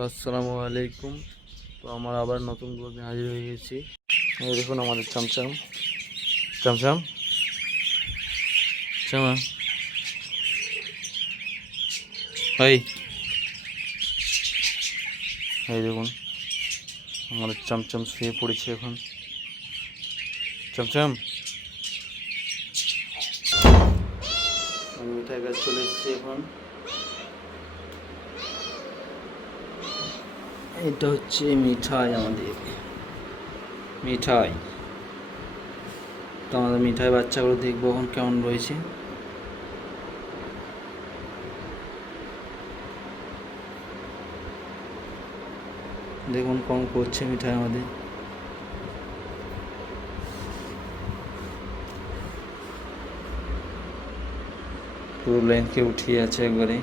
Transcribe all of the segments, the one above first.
আসসালামু আলাইকুম। তো আমরা আবার নতুন ব্লগে হাজির হয়ে গেছি। এই দেখুন আমাদের চমচম চমচম চমা এই এই দেখুন আমাদের চমচম শুয়ে পড়েছে এখন। চমচম আমি মিঠাই গাছ চলে এসেছি এখন। এটা হচ্ছে মিঠাই, আমাদের মিঠাই। তো আমাদের মিঠাই বাচ্চাগুলো দেখবো এখন কেমন রয়েছে। দেখুন কেমন করছে মিঠাই আমাদের। পুরো লাইনকে উঠিয়ে আছে একবারে।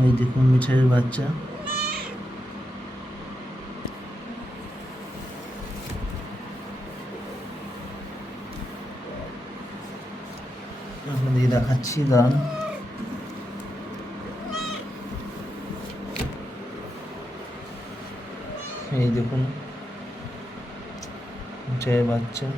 ওই দেখুন মিঠাইয়ের বাচ্চা। আপনাদের দেখাচ্ছি দান। এই দেখুন মিঠাইয়ের বাচ্চা।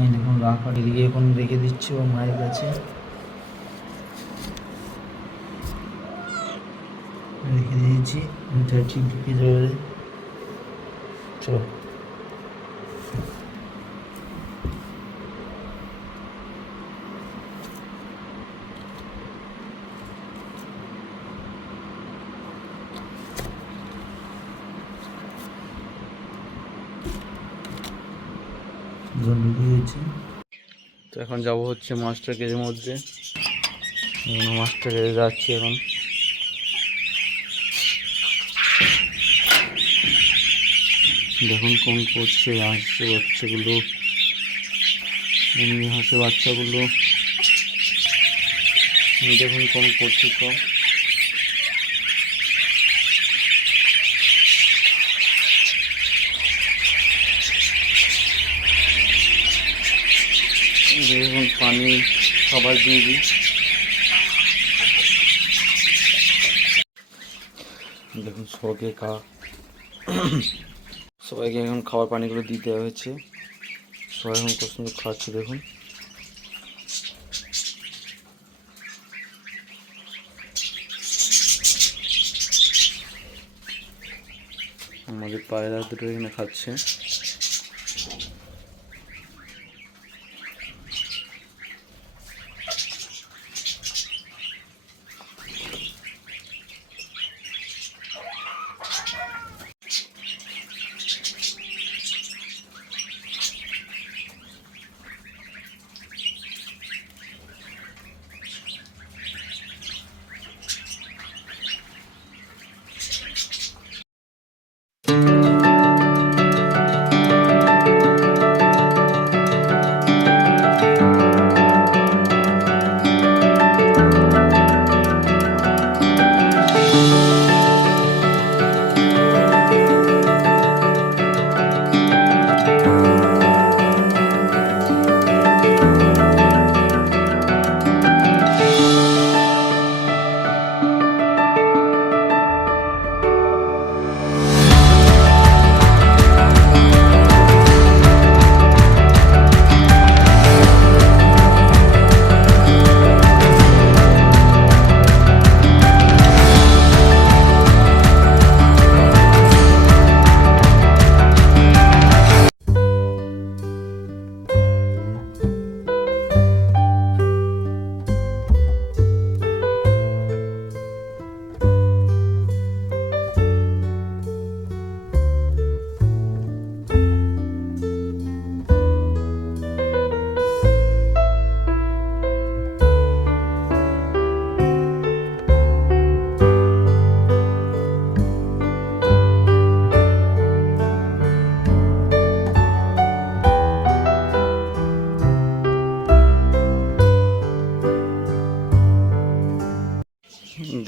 এই দেখুন এদিকে এখন রেখে দিচ্ছি ও মায়ের কাছে। রেখে দিয়েছি, এটা ঠিক ঢুকে যাবে। চলো ঢুকে গেছি। তো এখন যাব হচ্ছে মাস্টার কেজের মধ্যে। মাস্টার কেজে যাচ্ছি এখন। দেখুন কোন করছে, আসছে বাচ্চাগুলো, এমনি হাসে বাচ্চাগুলো। দেখুন কোন করছে সব। দেখুন পানি খাবার দিয়ে দিই। দেখুন সবাইকে এখন খাবার পানিগুলো দিতে হয়েছে। সবাই এখন কত সুন্দর খাচ্ছে দেখুন। আমাদের পায়রা দুটো এখানে খাচ্ছে।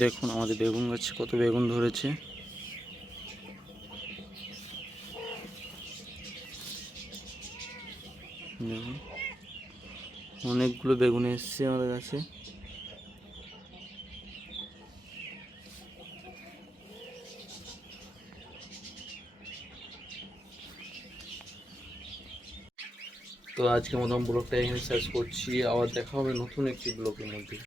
দেখুন আমাদের বেগুন গাছে কত বেগুন ধরেছে। দেখুন অনেকগুলো বেগুন এসছে আমাদের গাছে। তো আজকের মতন ব্লগটা এখানে শেষ করছি, আবার দেখা হবে নতুন একটি ব্লগের মধ্যে।